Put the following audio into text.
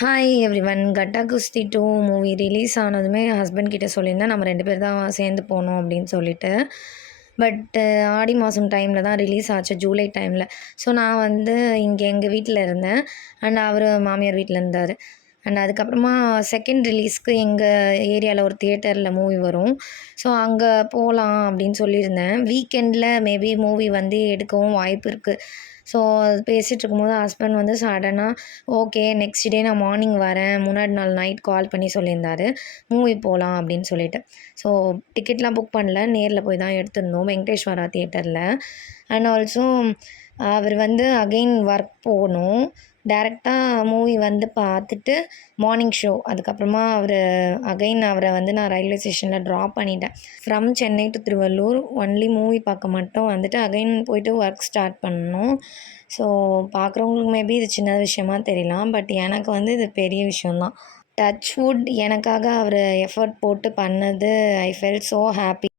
Hi everyone. கட்டா குஸ்தி 2 movie release ஆனதுமே என் husband கிட்ட சொல்லியிருந்தேன், நம்ம 2 பேர் தான் சேர்ந்து போனோம் அப்படின்னு சொல்லிட்டு. பட் ஆடி மாதம் டைமில் தான் ரிலீஸ் ஆச்சு, ஜூலை டைமில். ஸோ நான் வந்து இங்கே எங்கள் வீட்டில் இருந்தேன் அண்ட் அவர் மாமியார் வீட்டில் இருந்தார். அண்ட் அதுக்கப்புறமா செகண்ட் ரிலீஸ்க்கு எங்கள் ஏரியாவில் ஒரு தியேட்டரில் மூவி வரும். ஸோ அங்கே போகலாம் அப்படின்னு சொல்லியிருந்தேன். வீக்கெண்டில் மேபி மூவி வந்து எடுக்கவும் வாய்ப்பு இருக்குது. ஸோ அது பேசிகிட்டு இருக்கும்போது ஹஸ்பண்ட் வந்து சடனாக ஓகே நெக்ஸ்ட் டே நான் மார்னிங் வரேன், முன்னாடி நாள் நைட் கால் பண்ணி சொல்லியிருந்தாரு மூவி போகலாம் அப்படின்னு சொல்லிட்டு. ஸோ டிக்கெட்லாம் புக் பண்ணல, நேரில் போய் தான் எடுத்திருந்தோம் வெங்கடேஸ்வரா தியேட்டரில். அண்ட் ஆல்சோ அவர் வந்து அகெயின் ஒர்க் போகணும். டேரெக்டாக மூவி வந்து பார்த்துட்டு மார்னிங் ஷோ அதுக்கப்புறமா அவரை வந்து நான் ரயில்வே ஸ்டேஷனில் ட்ராப் பண்ணிட்டேன். From Chennai to Tiruvallur only movie பார்க்க மட்டும் வந்துட்டு அகைன் போயிட்டு ஒர்க் ஸ்டார்ட் பண்ணணும். ஸோ பார்க்குறவங்களுக்கு மேபி இது சின்ன விஷயமா தெரியலாம், பட் எனக்கு வந்து இது பெரிய விஷயந்தான். டச் வுட் எனக்காக அவர் எஃபர்ட் போட்டு பண்ணது ஐ ஃபெல்ட் ஸோ ஹாப்பி.